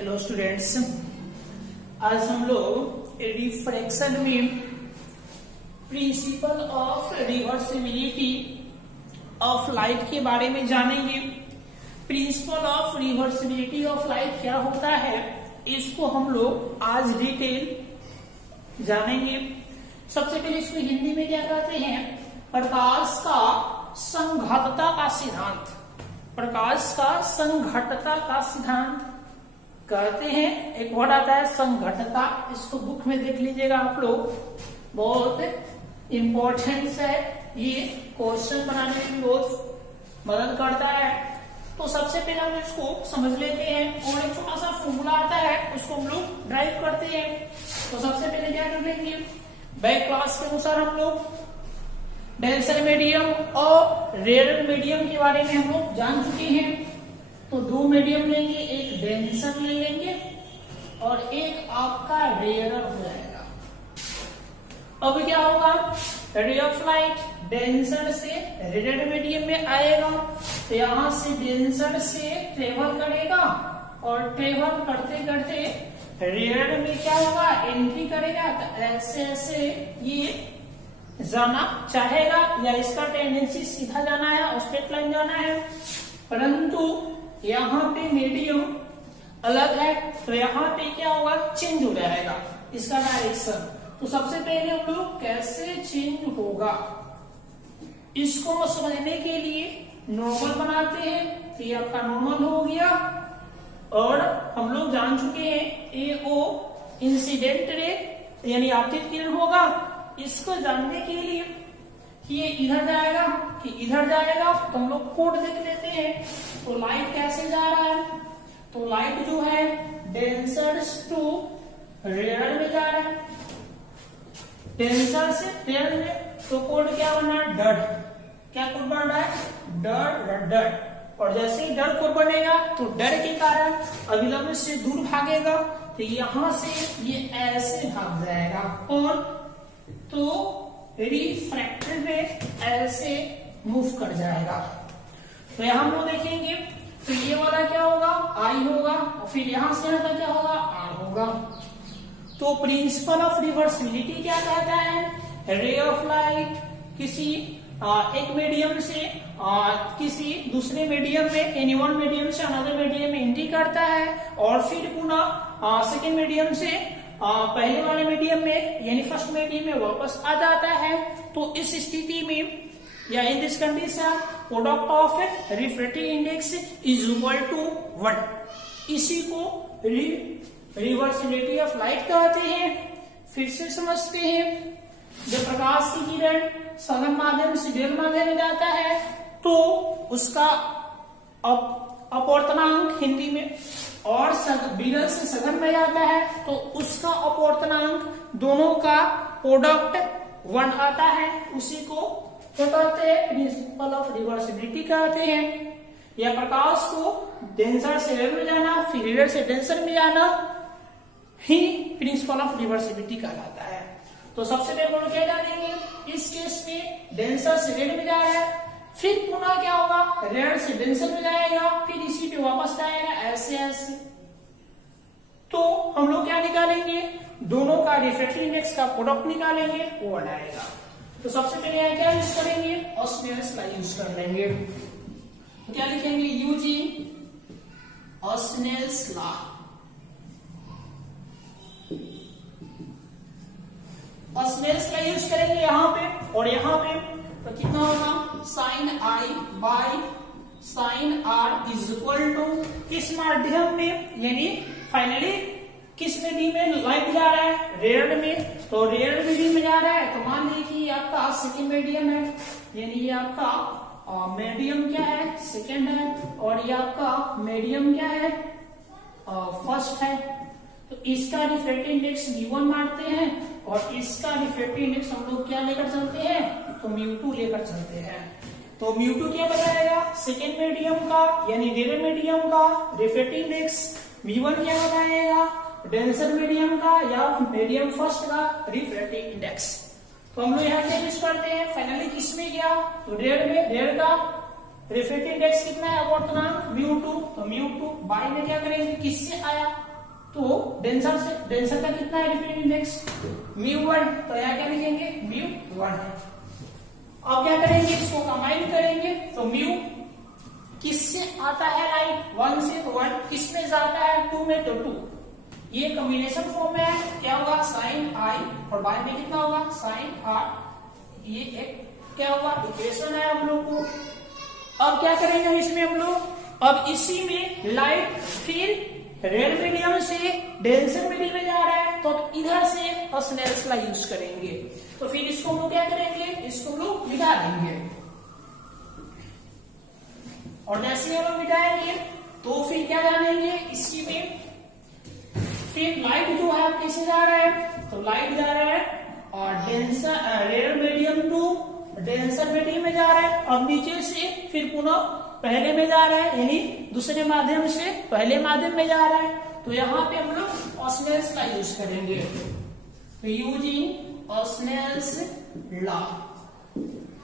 Hello students, आज हम लोग रिफ्रैक्शन में principle of reversibility of light के बारे में जानेंगे। Principle of reversibility of light क्या होता है, इसको हम लोग आज डिटेल जानेंगे। सबसे पहले इसको हिंदी में क्या कहते हैं? प्रकाश का संघटता का सिद्धांत। प्रकाश का संघटता का सिद्धांत कहते हैं। एक वर्ड आता है संघटता, इसको बुक में देख लीजिएगा आप लोग, बहुत इंपॉर्टेंस है, ये क्वेश्चन बनाने में बहुत मदद करता है। तो सबसे पहले हम इसको समझ लेते हैं और एक छोटा सा फॉर्मूला आता है, उसको हम लोग ड्राइव करते हैं। तो सबसे पहले क्या कर लेंगे, बैक क्लास के अनुसार हम लोग डेंसर मीडियम और रेयर मीडियम के बारे में हम लोग जान चुके हैं। तो दो मीडियम लेंगे, एक डेंसर ले लेंगे और एक आपका रेयरर हो जाएगा। अब क्या होगा, रे ऑफ लाइट डेंसर से रेयर मीडियम में आएगा, तो यहां से डेंसर से ट्रेवल करेगा और ट्रेवल करते करते रेयर में क्या होगा, एंट्री करेगा। तो ऐसे ऐसे ये जाना चाहेगा, या इसका टेंडेंसी सीधा जाना है, स्ट्रेट लाइन जाना है, परंतु यहाँ पे मीडियम अलग है, तो यहाँ पे क्या होगा, चेंज हो जाएगा इसका डायरेक्शन। तो सबसे पहले हम लोग कैसे चेंज होगा इसको समझने के लिए नॉर्मल बनाते हैं। तो ये आपका नॉर्मल हो गया, और हम लोग जान चुके हैं एओ इंसिडेंट रे यानी आपतित किरण होगा। इसको जानने के लिए कि ये इधर जाएगा कि इधर जाएगा, तो हम लोग कोड देख लेते हैं। तो लाइट कैसे जा रहा है, तो लाइट जो है डेंसर टू रेयर में जा रहा है, डेंसर से रेयर में। तो कोड क्या बना है, डट। क्या कोड बन रहा है, डर डट। और जैसे ही डर कोड बनेगा तो डर के कारण अभिलंब से दूर भागेगा, तो यहां से ये ऐसे भाग जाएगा, और तो रिफ्रैक्टेड रे ऐसे मूव कर जाएगा। तो यहां हम लोग देखेंगे, तो ये वाला क्या होगा, आई होगा, और फिर यहां से यहां तक क्या होगा, आर होगा। तो प्रिंसिपल ऑफ रिवर्सिबिलिटी क्या कहता है, रे ऑफ लाइट किसी एक मीडियम से किसी दूसरे मीडियम में, एनी वन मीडियम से अनदर मीडियम में एंट्री करता है, और फिर पुनः सेकेंड मीडियम से पहले वाले मीडियम में यानी फर्स्ट मीडियम में वापस आ जाता है। तो इस स्थिति में या in this condition product of refractive index is equal to 1। इसी को रिवर्सिबिलिटी ऑफ लाइट कहते हैं। फिर से समझते हैं, जब प्रकाश की किरण सघन माध्यम से विरल माध्यम में जाता है, तो उसका अपवर्तनांक हिंदी में, और विरल से सघन में जाता है तो उसका अपवर्तनांक दोनों का प्रोडक्ट 1 आता है। उसी को क्या कहते हैं, प्रिंसिपल ऑफ रिवर्सिबिलिटी कहते हैं। या प्रकाश को डेंसर से रेयर में जाना, फिर रेयर से डेंसर में जाना ही प्रिंसिपल ऑफ रिवर्सिबिलिटी कहलाता है। तो सबसे पहले क्या जानेंगे, इस केस में डेंसर से रेयर में जा रहा है, फिर पुनः क्या होगा, रेयर से डेंसर में जाएगा, फिर इसी पे वापस आएगा, ऐसे ऐसे। तो हम लोग क्या निकालेंगे, दोनों का रिफ्रैक्टिव इंडेक्स का प्रोडक्ट निकालेंगे, वो आएगा। तो सबसे पहले यहाँ क्या यूज करेंगे, ऑस्नेल्स लॉ यूज कर लेंगे। तो क्या लिखेंगे, using Snell's law. Snell's law use करेंगे यहाँ पे, और यहाँ पे तो कितना होगा, sine i by sine r is equal to किस माध्यम में, यानी फाइनली किस मीडियम में लाइट जा रहा है, रेयर में। तो रेयर मीडियम में जा रहा है, तो मान लीजिए आपका सेकेंड मीडियम है, यानी ये आपका मीडियम क्या है, सेकेंड है, और ये आपका मीडियम क्या है, फर्स्ट है। तो इसका रिफ्रैक्टिव इंडेक्स μ1 मानते हैं, और इसका रिफ्रैक्टिव इंडेक्स हम लोग क्या लेकर चलते हैं, तो μ2 लेकर चलते हैं। तो μ2 क्या बताएगा, सेकेंड मीडियम का यानी रेयर मीडियम का रिफ्रैक्टिव इंडेक्स, μ1 क्या बताएगा, डेंसर मीडियम का या मीडियम फर्स्ट का रिफ्रैक्टिव इंडेक्स। तो हम लोग यहाँ क्या यूज करते हैं, फाइनली किस में गया, तो रेयर में, रेयर का रिफ्रैक्टिव इंडेक्स कितना है अपवर्तनांक μ2, तो μ2 बाय में क्या करेंगे, किससे आया, तो डेंसर से, डेंसर का कितना है रिफ्रैक्टिव इंडेक्स μ1, तो यहाँ क्या लिखेंगे μ1 है। अब क्या करेंगे, इसको कंबाइन करेंगे, तो म्यू किससे आता है लाइट, 1 से, तो 1 किसमें जाता है, 2 में, तो 2, ये कॉम्बिनेशन फॉर्म में है, क्या होगा साइन आई और बाय में कितना होगा साइन आर, ये एक क्या होगा इक्वेशन है हम लोग को। अब क्या करेंगे इसमें हम लोग, अब इसी में लाइट फिर रेड मीडियम से डेंसर मीडियम में जा रहा है, तो इधर से स्नेल्स लॉ यूज करेंगे, तो फिर इसको हम लोग क्या करेंगे, इसको हम लोग मिटा देंगे, और जैसे हम लोग मिटाएंगे तो फिर क्या जानेंगे इसी में, फिर लाइट जो है कैसे जा रहा है, तो लाइट जा रहा है और denser rarer medium to denser medium में जा रहा है, और नीचे से फिर पुनः पहले में जा रहा है, यानी दूसरे माध्यम से पहले माध्यम में जा रहा है, तो यहाँ पे हम लोग स्नेल्स का यूज करेंगे, तो यूजिंग स्नेल्स लॉ,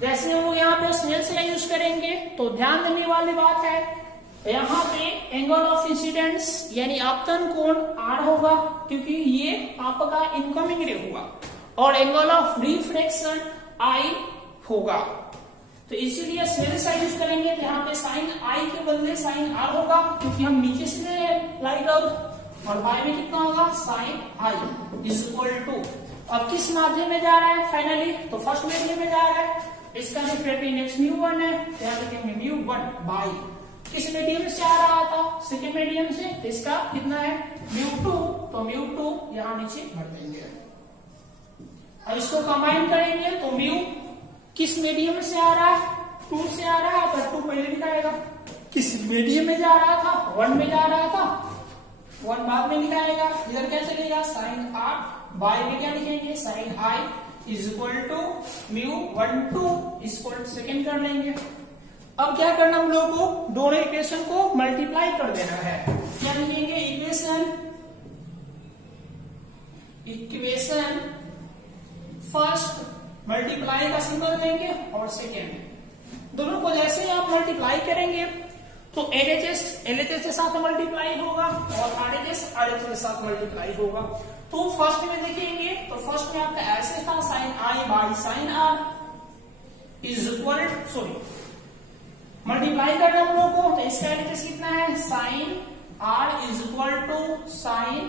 जैसे हम लोग यहाँ पे स्नेल्स का यूज करेंगे, तो ध्यान देने वाली बात है यहाँ पे एंगल ऑफ इंसिडेंस यानी आपतन कोण R होगा, क्योंकि ये आपका इनकमिंग रे होगा, और एंगल ऑफ रिफ्लेक्शन I होगा, तो इसीलिए स्नेल्स का यूज करेंगे, तो यहाँ पे साइन I के बदले साइन R होगा, क्योंकि हम नीचे से ले रहे हैं लाइट आउट, और बाय में कितना होगा sine I is equal to, अब किस माध्यम में जा रहा है फाइनली, तो फर्स्ट माध्यम में जा रहा है, इसका रिफ्रैक्टिव इंडेक्स μ1 है, तो यहाँ लिखेंगे μ1 बाय किस मीडियम से आ रहा था, सेकेंड मीडियम से, तो इसका कितना है μ2, तो μ2 यहाँ नीचे भर देंगे। अब इसको कंबाइन करेंगे तो म्यू किस मीडियम से आ रहा है, 2 से आ रहा है, तो 2 पहले लिखाएगा, किस मीडियम में जा रहा था, 1 में जा रहा था, 1 बाद में लिखाएगा, इधर क्या चलेगा साइन आर, बाय में क्या लिखेंगे sine i is equal to μ12 equal second कर लेंगे। अब क्या करना हम लोगों को, दोनों इक्वेशन को मल्टीप्लाई कर देना है, क्या लिखेंगे इक्वेशन फर्स्ट मल्टीप्लाई का सिंबल देंगे, और सेकेंड दोनों को जैसे आप मल्टीप्लाई करेंगे तो LHS के साथ मल्टीप्लाई होगा, और RHS के साथ मल्टीप्लाई होगा, तो फर्स्ट में देखेंगे तो फर्स्ट में आपका ऐसे था sine i by sine r is equal, sorry multiply करना हम लोग को, तो इसका LHS कितना है sine r is equal to sine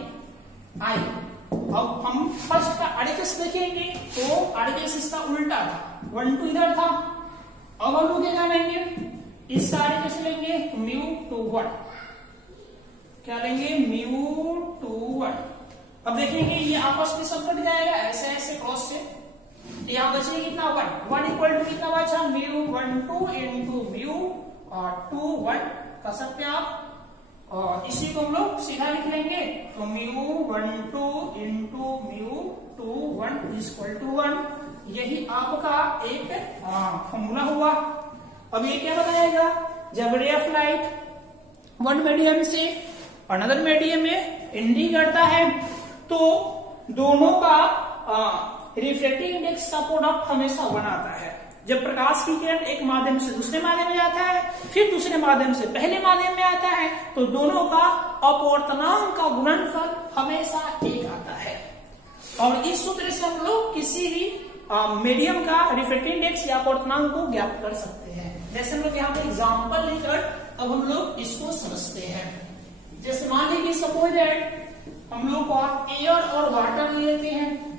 i. अब हम फर्स्ट का RHS देखेंगे तो RHS इसका उल्टा था, 1 2 इधर था, अब हम लोग क्या जानेंगे, इसका RHS लेंगे μ21, क्या लेंगे μ21। अब देखेंगे ये आपस में सब कट जाएगा, ऐसे ऐसे क्रॉस से, यहाँ बचेगा कितना 1 इक्वल टू कितना बचा μ12 इंटू म्यू और 2 1 कर सकते हैं आप, और इसी को हम लोग सीधा लिख लेंगे, तो μ12 इंटू μ21 इक्वल टू 1, यही आपका एक फॉर्मूला हुआ। अब ये क्या बताएगा, जब ray of light one medium से अनदर मीडियम में एंट्री करता है, तो दोनों का रिफ्रैक्टिव इंडेक्स का प्रोडक्ट हमेशा 1 आता है। जब प्रकाश की किरण एक माध्यम से दूसरे माध्यम में जाता है, फिर दूसरे माध्यम से पहले माध्यम में आता है, तो दोनों का अपवर्तनांक का गुणनफल हमेशा 1 आता है। और इस सूत्र से हम लोग किसी भी मीडियम का रिफ्रैक्टिव इंडेक्स या अपवर्तनांक को ज्ञात कर सकते हैं। जैसे हम लोग यहाँ पे एग्जाम्पल लेकर अब हम लोग इसको समझते हैं। जैसे मान लीजिए सपोज दैट हम लोग को एयर और वाटर ले लेते हैं,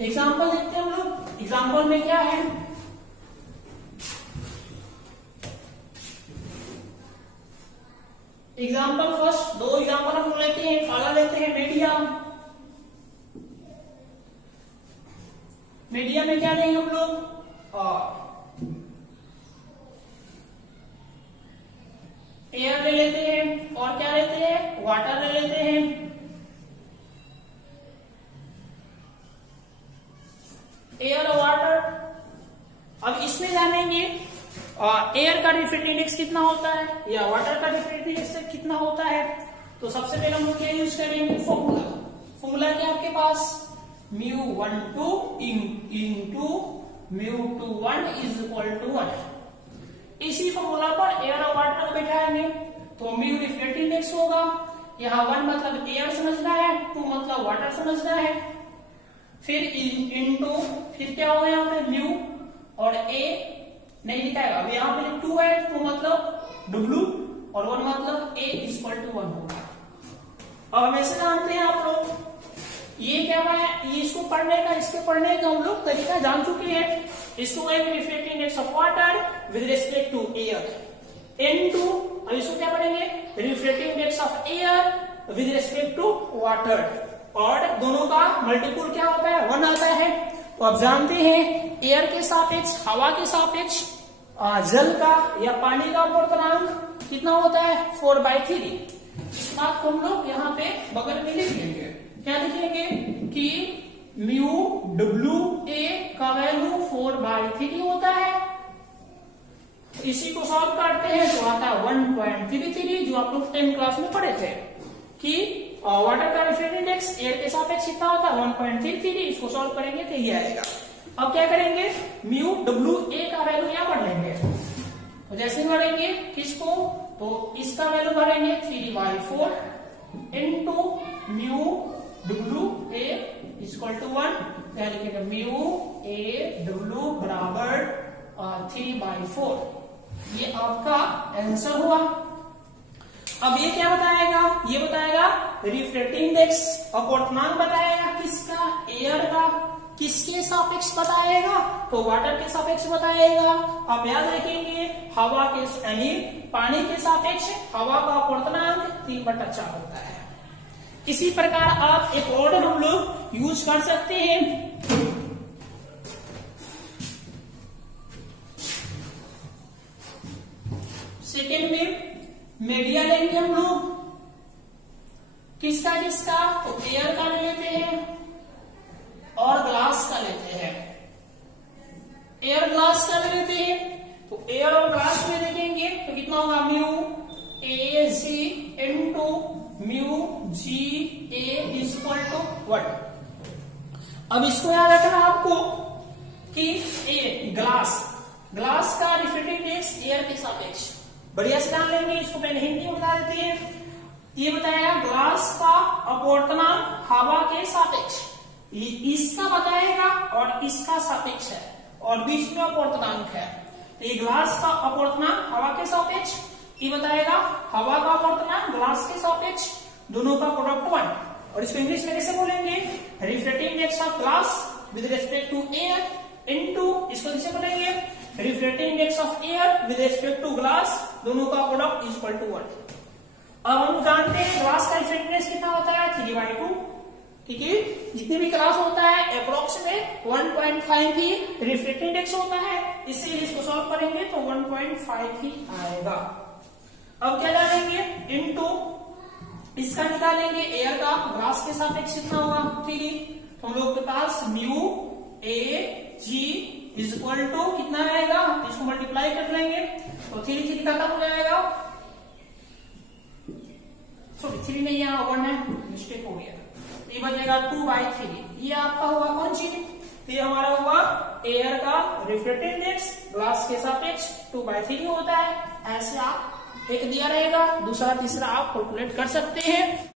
एग्जाम्पल देखते हैं हम लोग। एग्जाम्पल में क्या है, एग्जाम्पल फर्स्ट 2 एग्जाम्पल हम लेते हैं। पहला लेते हैं मीडियम। मीडियम में क्या लेंगे हम लोग, एयर ले लेते हैं, और क्या लेते हैं वाटर ले लेते हैं। एयर और वाटर, अब इसमें जानेंगे एयर का रिफ्रैक्टिव इंडेक्स कितना होता है या वाटर का रिफ्रैक्टिव इंडेक्स कितना होता है। तो सबसे पहले हम लोग क्या यूज करेंगे, फॉर्मूला। फॉर्मूला क्या आपके पास, μ12 इंटू μ21 इज इक्वल टू 1। इसी फॉर्मूला पर एयर और वाटर को बैठाएंगे तो म्यू रिफ्लेक्टिव इंडेक्स होगा। यहाँ 1 मतलब एयर समझना है, 2 मतलब वाटर समझना है, फिर इंटू फिर क्या होगा यहाँ पे म्यू और ए नहीं लिखाएगा, अब यहाँ पे 2 है, 2 मतलब W और 1 मतलब A इक्वल टू 1 होगा। अब हम ऐसे जानते हैं आप लोग, ये क्या है, ये इसको पढ़ने का, इसके पढ़ने का हम लोग तरीका जान चुके हैं। इसको कहेंगे reflective index of water with respect to air into, अब इसको क्या पढ़ेंगे, reflective index of air with respect to water, और दोनों का मल्टीपुल क्या होता है, 1 आता है। तो आप जानते हैं एयर के सापेक्ष, हवा के सापेक्ष जल का या पानी का अपवर्तनांक कितना होता है, 4/3। इस बात को हम लोग यहाँ पे बगल में लिख लेंगे, क्या लिखेंगे कि म्यू WA का वैल्यू 4/3 होता है। इसी को सॉल्व करते हैं तो आता है 1.33, जो आप लोग 10 क्लास में पढ़े थे कि वाटर का रिफ्लेक्टिव इंडेक्स एयर के सापेक्ष कितना होता है, 1.33। इसको सॉल्व करेंगे तो ये आएगा। अब क्या करेंगे, म्यू WA का वैल्यू यहाँ पढ़ लेंगे, तो जैसे भरेंगे किसको, तो इसका वैल्यू भरेंगे 3/4 into mu WA equal to 1, क्या लिखेंगे, म्यू AW बराबर 3/4। ये आपका आंसर हुआ। अब ये क्या बताएगा, ये बताएगा रिफ्लेक्टिव इंडेक्स, अपवर्तनांक बताएगा किसका, एयर का, किसके सापेक्ष बताएगा, तो वाटर के सापेक्ष बताएगा। आप याद रखेंगे हवा के यानी पानी के सापेक्ष हवा का अपवर्तनांक 3/4 होता है। इसी प्रकार आप एक और हम लोग यूज कर सकते हैं, सेकेंड में मीडिया लेंगे हम लोग, किसका किसका, तो एयर का लेते हैं और ग्लास का लेते हैं। एयर ग्लास का लेते हैं तो एयर और ग्लास में देखेंगे तो कितना होगा, mu AG into mu GA equal to 1। अब इसको याद रखना आपको कि ग्लास का रिफ्लेक्टिव इंडेक्स एयर के सापेक्ष, बढ़िया से जान लेंगे। इसको पहले हिंदी में बता देते हैं, ये बताया ग्लास का अपवर्तनांक हवा के सापेक्ष, इसका बताएगा और इसका सापेक्ष है और बीच में अपवर्तनांक है। तो ये ग्लास का अपवर्तनांक हवा के सापेक्ष, ये बताएगा हवा का अपवर्तनांक ग्लास के सापेक्ष, दोनों का प्रोडक्ट 1। और इसको इंग्लिश में कैसे बोलेंगे, reflective index of glass with respect to air into, इसको कैसे बोलेंगे, reflective index of air with respect to glass, दोनों का प्रोडक्ट इक्वल टू 1। अब हम जानते हैं ग्लास का रिफ्लेक्टिव इंडेक्स कितना होता है, 3/2, ठीक है। जितने भी क्लास होता है अप्रोक्सीमेट 1.5 ही रिफ्लेक्टिव इंडेक्स होता है, इसीलिए इसको सॉल्व करेंगे तो 1.5 ही आएगा। अब क्या डालेंगे, इनटू इसका निकालेंगे एयर का, ग्लास के सापेक्ष कितना होगा 3, तो हम लोग के पास म्यू AG इक्वल टू कितना आएगा, इसको मल्टीप्लाई कर लेंगे तो 3 खत्म हो जाएगा, सॉरी 3 नहीं यहाँ 1 है, मिस्टेक हो गया, ये बचेगा 2/3। ये आपका हुआ कौन सी, तो ये हमारा हुआ एयर का रिफ्लेक्टिव इंडेक्स ग्लास के सापेक्ष 2/3 होता है। ऐसे आप एक दिया रहेगा, दूसरा तीसरा आप कैलकुलेट कर सकते हैं।